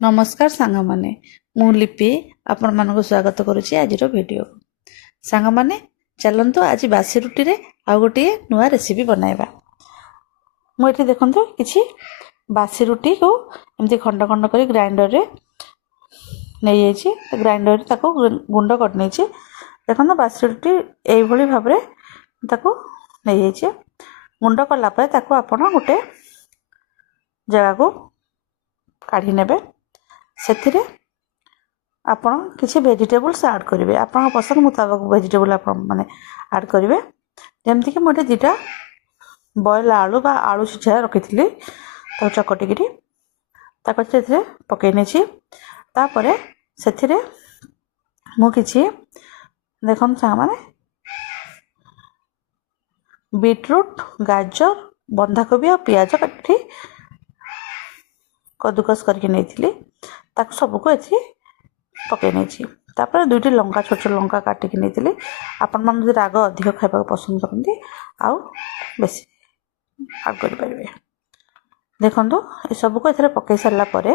नमस्कार सांग माने मु लिपि आपण मानक स्वागत करुच्ची आज वीडियो सांग माने चलतु आज बासी रुटी रे आ गोटे नुआ रेसिपी बनाइबा। मुझे देखो किसी बासी रुटी को एमती खंड खंड कर ग्राइंडर रे नहीं जाइए ग्राइंडर ताको गुंड कर नहीं देखो बासी रुटी यही भाव में ताको नहीं जाइए गुंड कलापर ताको आपण गोटे जगह को काढ़ी नेबे से आपण किसी वेजिटेबल्स ऐड करेंगे आपण पसंद मुताबिक वेजिटेबल आपण माने ऐड करेंगे जमती कि मुझे दुटा बॉयल आलू बा आलू सिझा रखी थी तो चकटिकी से पकई नहीं तापर से मुझे देख मैंने बीटरूट गाजर बंधाकोबी और पियाज काटी कद्दूकस करके नहीं सबको ये पकई नहीं तापर दुईटी लंका छोट छोट लंका काटिकी नहीं आपण मैंने राग अधिक खावा पसंद करते आउ बेसी ऐड करें देखो ये सबको ये पकई सारापर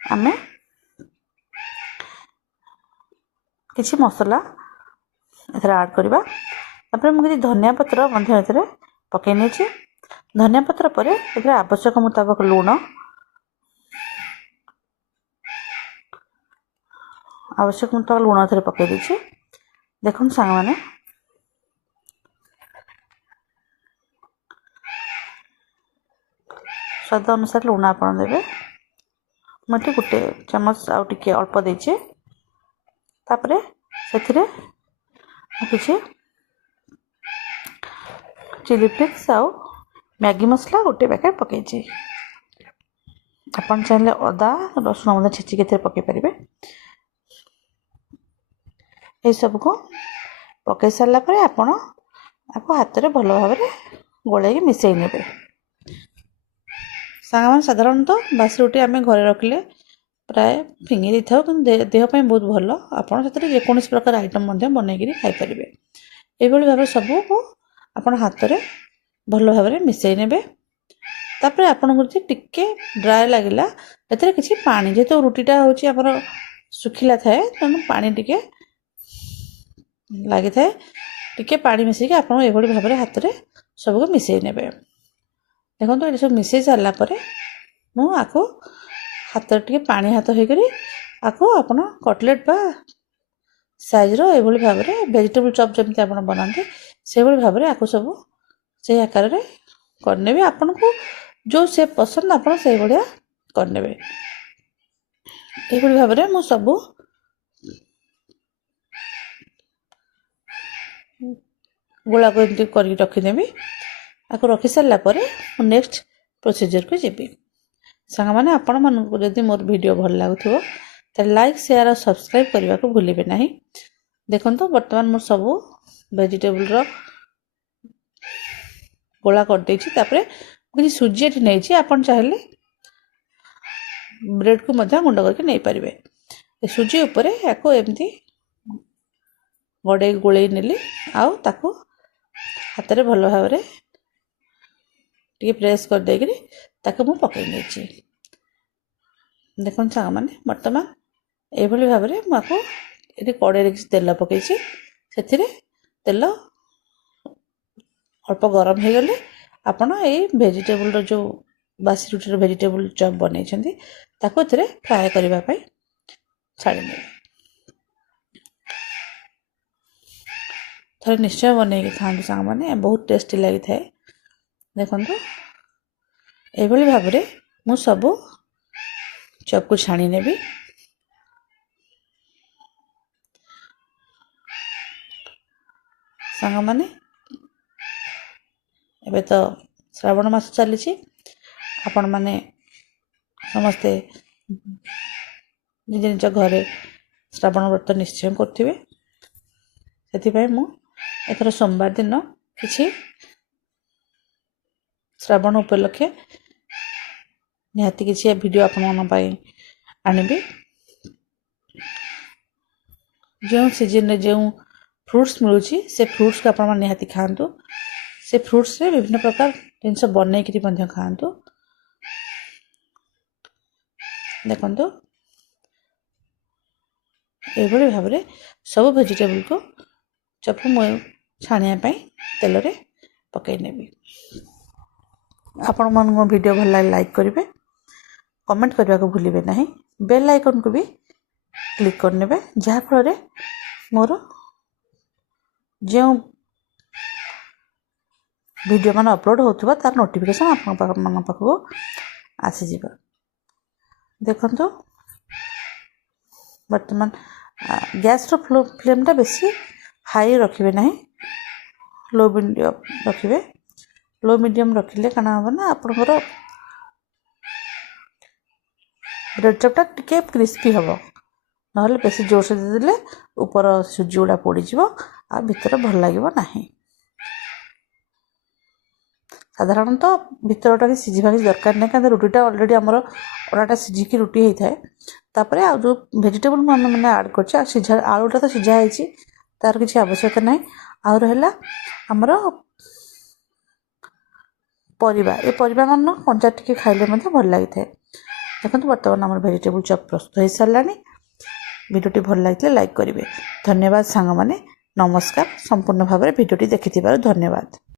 आम किसी मसला ऐड करवा तापर मुझे धनिया पत्र पकई नहीं धनिया पत्र पर आवश्यक मुताबिक लुण आवश्यक मुताबिक लुण थे पकई देछि देखो सांग माने स्वाद अनुसार लुण आपण देबे मुझे गोटे चम्मच आउ टिके अल्प देछि तापरे सेथिरे किछि चिली फ्लेक्स आउ मैगी मसला गोटे पैकेट पकई आपण चाहे अदा रसुण मध्य छेचिक पकई पारे ये सब को पकई सारापर आपण आपको हाथ में भल भाव गोल मिसई ने सांग साधारणतः बासी रुटी आम घर रखिले प्राय फिंगी था देहपाई बहुत भल आपड़ से जेकोसी प्रकार आइटम बनईकि खाईपर ये भाव सब को आपण हाथ में भल भाव मिसई ने तापर आपन टिके ड्राए लगिला एथरे किछि पानी जेतो रुटीटा होची हमर सुखिला थाए तेणु पानी टिके लगी थाए टिके पानी मिसेक आप भाव में हाथ में सबको मिसई ने देखो ये सब मिसई सारापर मुझको हाथ टे पानी हाथ होकर आपको आप कटलेट बा साइज रो भाव में वेजिटेबल चॉप जमी आप बनाते से भाव में आपको सब से आकार करने आपन को जो से पसंद आप भाया करने ये भाव में मुझ सब गोला को एमती कर रखीदेवी आपको रखी सारापर नेक्स्ट प्रोसीजर को जीवी सांग मैंने आपण मानक जदि मोर वीडियो भल लगुव तो लाइक शेयर और सब्सक्राइब करने को भूलिए ना देखो बर्तमान मोर सब वेजिटेबल गोला कर किसी सुजी ये नहीं आपन चाहिए ब्रेड को गुंड करके नहीं पारे सुजी उपर याको एमती गड़े गोल नेली आउ ताको हाथ में भल भाव टे प्रेस कर देकरी ताको मु पकई नहीं देखो सांग मैंने बर्तमान ये भाव में मुझको ये कड़े किसी तेल पकई से तेल अल्प गरम हो गले आपड़ ये वेजिटेबल जो बासी रुटी वेजिटेबल चॉप बन फ्राए करने छाड़ी थे निश्चय बनई खाँतु सांग मैंने बहुत टेस्टी लगी थाए देखो ये भाव में मु सब चॉप को छाणी ने सांग मैंने एबे तो श्रावण मास चली आपण मैंने समस्ते निज निज घरे श्रावण व्रत निश्चय करेंगे से एथर सोमवार दिन किसी श्रावण उपलक्षे निहाती किसी वीडियो आपण आनिबी जो सीजन जो फ्रूट्स मिलूँ से फ्रूट्स को आप निहाती खातु से फ्रूट्स रे विभिन्न प्रकार जिनस बनईकि खातु देखंतु एभली भाव में सब वेजिटेबल को चपू मैं छाणिया तेल रे पकई नेबी। आपण मन वीडियो भल लगे लाइक करेंगे, कमेंट करने को भूलिए नहीं, बेल आइकन को भी क्लिक करने जहाँफल मोर जो वीडियो मान अपलोड होता तार नोटिफिकेशन आप पाखक आसीज। देखंतु बर्तमान गैस रो फ्लेम टा बेसी हाई रखिए ना, लो मीडियम रखिए। लो मीडियम रखिले कण हम ना आपनकर ब्रेड चपटा टिके क्रिस्पी हम ना, बेसी जोर से देदेले ऊपर सुजी गुड़ा पोड़ीज आ भीतर भल लगे ना। साधारणतः भीतरटा कि सीझा किसी दरकार नहीं, क्या रुटीटा अलरेडी आमर अटाटा सीझिकी रुटी होता है। तापर आ जो वेजिटेबल मैंने आड कर सीझा आलूटा तो सीझा है तार किसी आवश्यकता ना। आ रहा आमर परिबा, ए परिबा मान कंचा टिके खाइले भल लगी था। देखो बर्तमान आम वेजिटेबल चप प्रस्तुत हो सारा। वीडियोटी भल लगे लाइक करेंगे। धन्यवाद सांग माने, नमस्कार। संपूर्ण भाव में वीडियोटी देखि धन्यवाद।